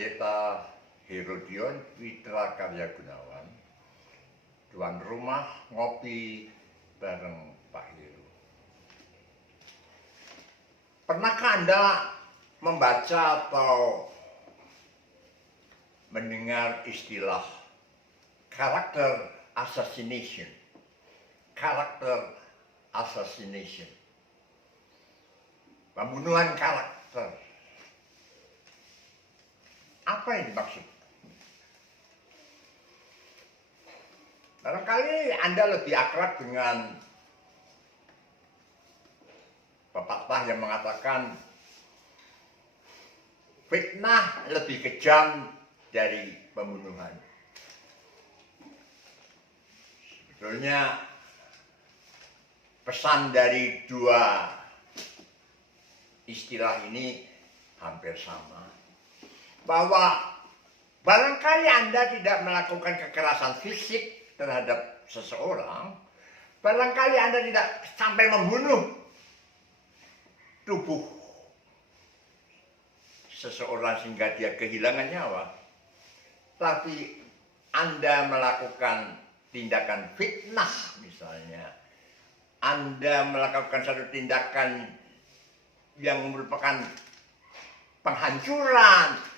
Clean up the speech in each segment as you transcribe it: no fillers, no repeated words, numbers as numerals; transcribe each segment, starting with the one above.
Pendeta Herodion Witra Karya Gunawan, tuan rumah ngopi bareng Pak Heru. Pernahkah Anda membaca atau mendengar istilah karakter assassination? Karakter assassination. Pembunuhan karakter. Apa yang dimaksud? Barangkali Anda lebih akrab dengan pepatah yang mengatakan fitnah lebih kejam dari pembunuhan. Sebetulnya pesan dari dua istilah ini hampir sama. Bahwa barangkali Anda tidak melakukan kekerasan fisik terhadap seseorang, barangkali Anda tidak sampai membunuh tubuh seseorang sehingga dia kehilangan nyawa, tapi Anda melakukan tindakan fitnah misalnya, Anda melakukan satu tindakan yang merupakan penghancuran,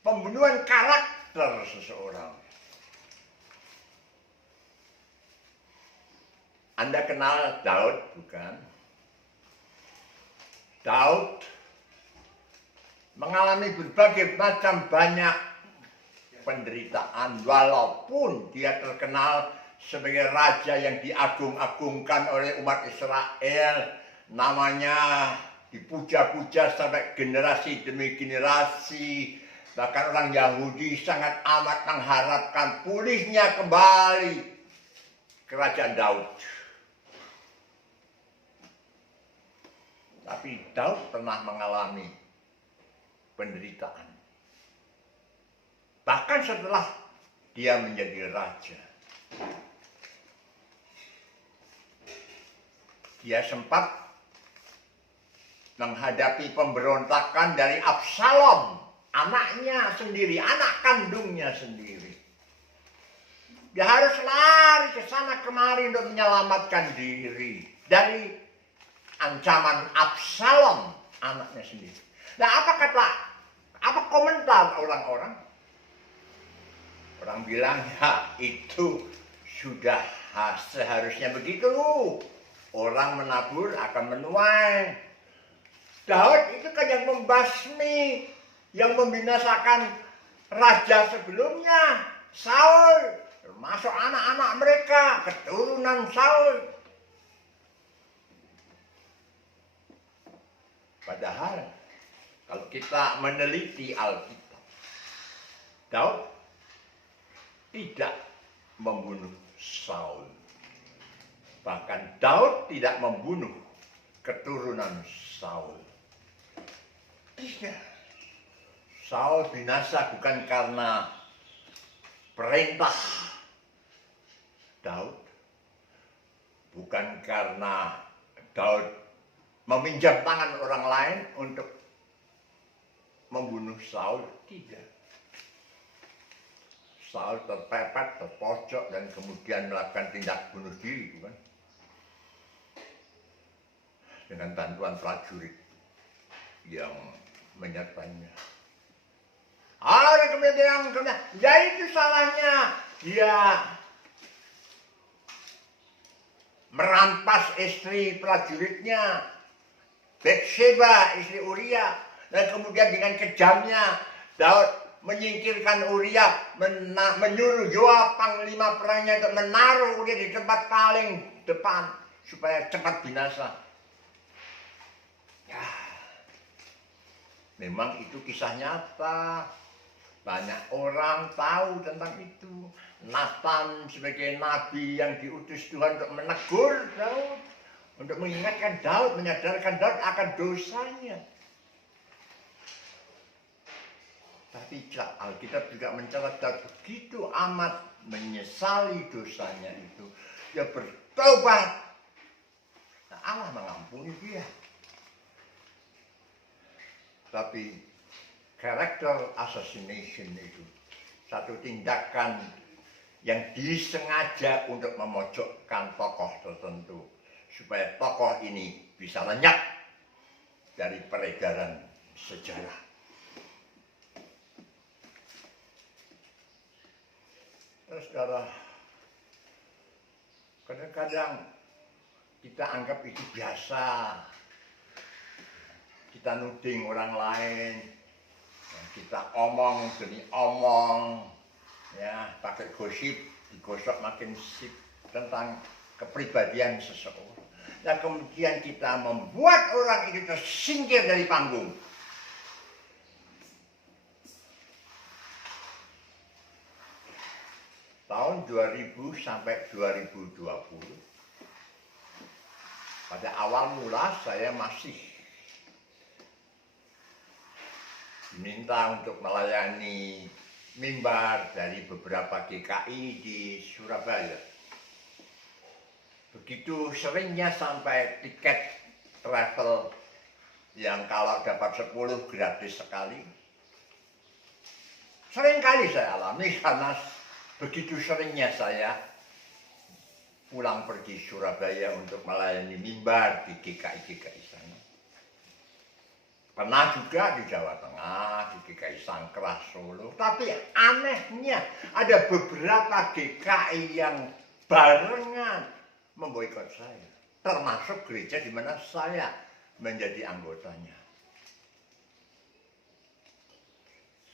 pembunuhan karakter seseorang. Anda kenal Daud, bukan? Daud mengalami berbagai macam banyak penderitaan walaupun dia terkenal sebagai raja yang diagung-agungkan oleh umat Israel. Namanya dipuja-puja sampai generasi demi generasi. Bahkan orang Yahudi sangat amat mengharapkan pulihnya kembali kerajaan Daud. Tapi Daud pernah mengalami penderitaan. Bahkan setelah dia menjadi raja, dia sempat menghadapi pemberontakan dari Absalom, anaknya sendiri, anak kandungnya sendiri. Dia harus lari ke sana kemari untuk menyelamatkan diri dari ancaman Absalom, anaknya sendiri. Nah, apa komentar orang-orang? Orang bilang, ya itu sudah seharusnya begitu. Orang menabur akan menuai. Daud itu kan yang membasmi, yang membinasakan raja sebelumnya, Saul, termasuk anak-anak mereka, keturunan Saul. Padahal kalau kita meneliti Alkitab, Daud tidak membunuh Saul. Bahkan Daud tidak membunuh keturunan Saul. Tidak. Saul binasa bukan karena perintah Daud, bukan karena Daud meminjam tangan orang lain untuk membunuh Saul, tidak. Saul terpepet, terpojok, dan kemudian melakukan tindak bunuh diri, bukan? Dengan bantuan prajurit yang menyertainya. Kemudian, ya itu salahnya. Dia merampas istri prajuritnya, Bathsheba, istri Uria, dan kemudian dengan kejamnya Daud menyingkirkan Uria, menyuruh Yoab panglima perangnya untuk menaruh Uria di tempat paling depan supaya cepat binasa. Ya, memang itu kisah nyata. Banyak orang tahu tentang itu. Nathan sebagai nabi yang diutus Tuhan untuk menegur Daud, untuk mengingatkan Daud, menyadarkan Daud akan dosanya. Tapi Alkitab juga mencatat Daud begitu amat menyesali dosanya itu. Dia bertobat. Nah, Allah mengampuni dia. Tapi Character assassination itu satu tindakan yang disengaja untuk memojokkan tokoh tertentu supaya tokoh ini bisa lenyap dari peredaran sejarah. Terus saudara, kadang-kadang kita anggap itu biasa. Kita nuding orang lain, kita omong demi omong, ya pakai gosip, digosok makin sip tentang kepribadian seseorang. Dan kemudian kita membuat orang itu tersingkir dari panggung. Tahun 2000 sampai 2020, pada awal mula saya masih diminta untuk melayani mimbar dari beberapa GKI di Surabaya. Begitu seringnya sampai tiket travel yang kalau dapat 10 gratis sekali. Sering kali saya alami karena begitu seringnya saya pulang pergi Surabaya untuk melayani mimbar di GKI-GKI sana. Pernah juga di Jawa Tengah, di GKI Sangkrah Solo. Tapi anehnya ada beberapa GKI yang barengan memboikot saya. Termasuk gereja di mana saya menjadi anggotanya.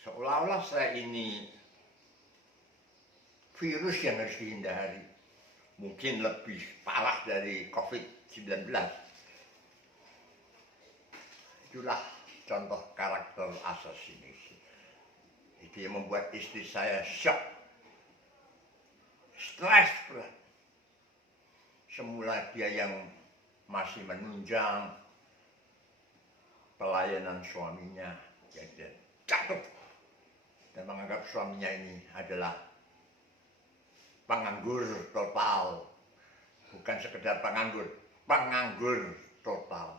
Seolah-olah saya ini virus yang harus dihindari. Mungkin lebih parah dari COVID-19. Itulah contoh karakter assassination. Itu yang membuat istri saya shock, stres berat. Semula dia yang masih menunjang pelayanan suaminya, dia jatuh dan menganggap suaminya ini adalah penganggur total. Bukan sekedar penganggur total.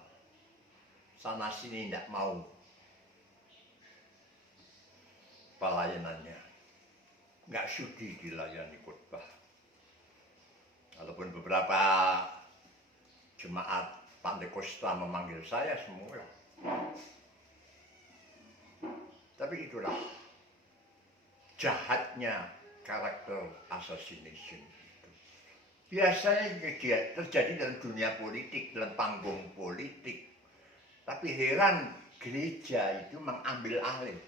Sana sini tidak mau pelayanannya, nggak sudi dilayani khotbah. Walaupun beberapa jemaat Pantekosta memanggil saya semula, tapi itulah jahatnya karakter assassination itu. Biasanya terjadi dalam dunia politik, dalam panggung politik. Tapi heran, gereja itu mengambil alih.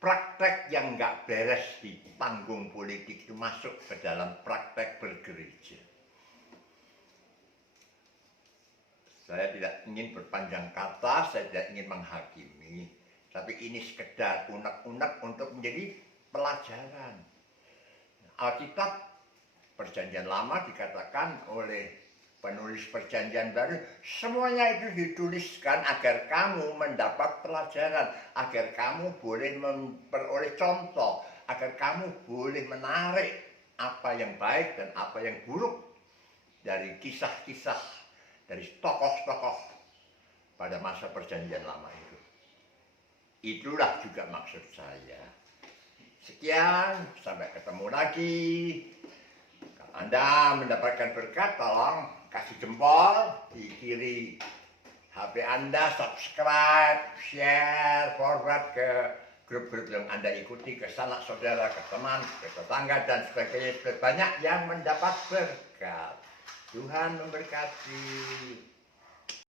Praktek yang nggak beres di panggung politik itu masuk ke dalam praktek bergereja. Saya tidak ingin berpanjang kata, saya tidak ingin menghakimi. Tapi ini sekedar unek-unek untuk menjadi pelajaran. Alkitab Perjanjian Lama dikatakan oleh penulis Perjanjian Baru, semuanya itu dituliskan agar kamu mendapat pelajaran, agar kamu boleh memperoleh contoh, agar kamu boleh menarik apa yang baik dan apa yang buruk dari kisah-kisah dari tokoh-tokoh pada masa Perjanjian Lama itu. Itulah juga maksud saya. Sekian, sampai ketemu lagi. Kalau Anda mendapatkan berkat, tolong kasih jempol di kiri HP Anda, subscribe, share, forward ke grup-grup yang Anda ikuti, ke sanak saudara, ke teman, ke tetangga, dan sebagainya. Banyak yang mendapat berkat. Tuhan memberkati.